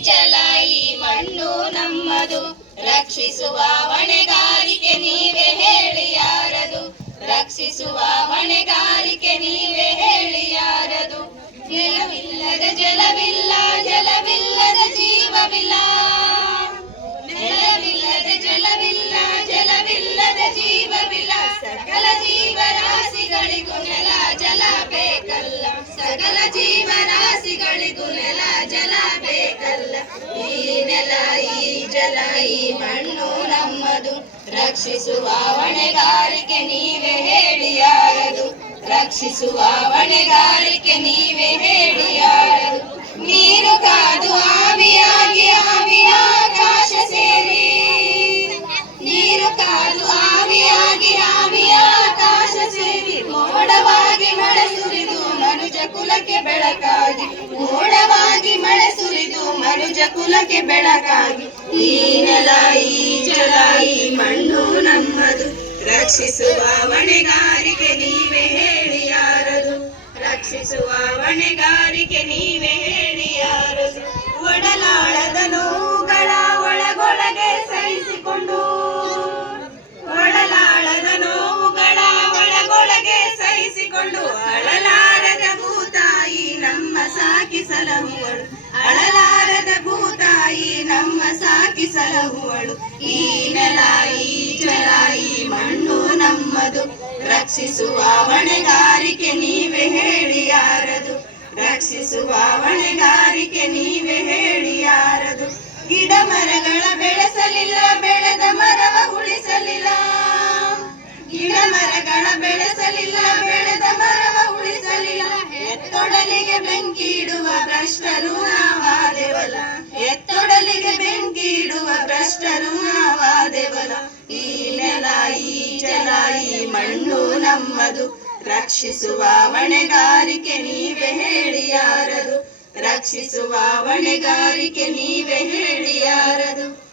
ಜಲ ಈ ಮಣ್ಣು ನಮ್ಮದು. ರಕ್ಷಿಸುವ ಹೊಣೆಗಾರಿಕೆ ನೀವೇ ಹೇಳಿ ಯಾರದು? ರಕ್ಷಿಸುವ ಹೊಣೆಗಾರಿಕೆ ನೀವೇ ಹೇಳಿ ಯಾರದು? ನೆಲವಿಲ್ಲದ ಜಲವಿಲ್ಲ, ಜಲವಿಲ್ಲದ ಜೀವವಿಲ್ಲ. ನೆಲವಿಲ್ಲದ ಜಲವಿಲ್ಲ, ಜಲವಿಲ್ಲದ ಜೀವವಿಲ್ಲ. ಸಕಲ ಜೀವರಾಶಿಗಳಿಗೂ ನೆಲ, ಜಲ ಬೇಕಲ್ಲ. ಸಕಲ ಜೀವರಾಶಿಗಳಿಗೂ ನೆಲ ಬೇಕಲ್ಲ ಈ ನೆಲ, ಈ ಜಲ, ಈ ಮಣ್ಣು ನಮ್ಮದು. ರಕ್ಷಿಸುವ ಹೊಣೆಗಾರಿಕೆ ನೀವೇ ಹೇಳಿಯಾರದು. ರಕ್ಷಿಸುವ ಹೊಣೆಗಾರಿಕೆ ನೀವೇ ಹೇಳಿಯಾರದು. ನೀರು ಕಾದು ಆವಿಯಾಗಿ ಆವಿಯ ಆಕಾಶ ಸೇರಿ. ನೀರು ಕಾದು ಆವಿಯಾಗಿ ಆವಿಯ ಆಕಾಶ ಸೇರಿ. ಮೋಡವಾಗಿ ಮಳೆ ಸುರಿದು ಮನುಜ ಕುಲಕ್ಕೆ ಬೆಳಕಾಗಿ. ಮೋಡವಾಗಿ ಮಳೆ ಸುರಿದು ಮನುಜ ಕುಲಕ್ಕೆ ಬೆಳಕಾಗಿ. ಈ ನೆಲ, ಈ ಮಣ್ಣು ನಮ್ಮದು. ರಕ್ಷಿಸುವ ಹೊಣೆಗಾರಿಕೆ ನೀವೇ ಹೇಳಿ ಯಾರದು? ರಕ್ಷಿಸುವ ಹೊಣೆಗಾರಿಕೆ ನೀವೇ ಸಲಹುವಳು ಈ ನೆಲ, ಈ ಜಲ ಮಣ್ಣು ನಮ್ಮದು. ರಕ್ಷಿಸುವ ಹೊಣೆಗಾರಿಕೆ ನೀವೇ ಹೇಳಿ ಯಾರದು ರಕ್ಷಿಸುವ ಹೊಣೆಗಾರಿಕೆ ನೀವೇ ಹೇಳಿ ಯಾರದು ಗಿಡ ಮರಗಳ ಬೆಳೆಸಲಿಲ್ಲ, ಬೆಳೆದ ಮರವ ಉಳಿಸಲಿಲ್ಲ. ಗಿಡ ಮರಗಳ ಬೆಳೆಸಲಿಲ್ಲ, ಬೆಳೆದ ಮರವ ಉಳಿಸಲಿಲ್ಲ. ಎತ್ತೊಡಲಿಗೆ ಬೆಂಕಿ ಇಡುವ ಭ್ರಷ್ಟರು ನಾವಾದೆವಲ್ಲ. ಎತ್ತೊಡಲಿಗೆ ಈ ಮಣ್ಣು ನಮ್ಮದು. ರಕ್ಷಿಸುವ ಹೊಣೆಗಾರಿಕೆ ನೀವೇ ಹೇಳಿ ಯಾರದು ರಕ್ಷಿಸುವ ಹೊಣೆಗಾರಿಕೆ ನೀವೇ ಹೇಳಿ ಯಾರದು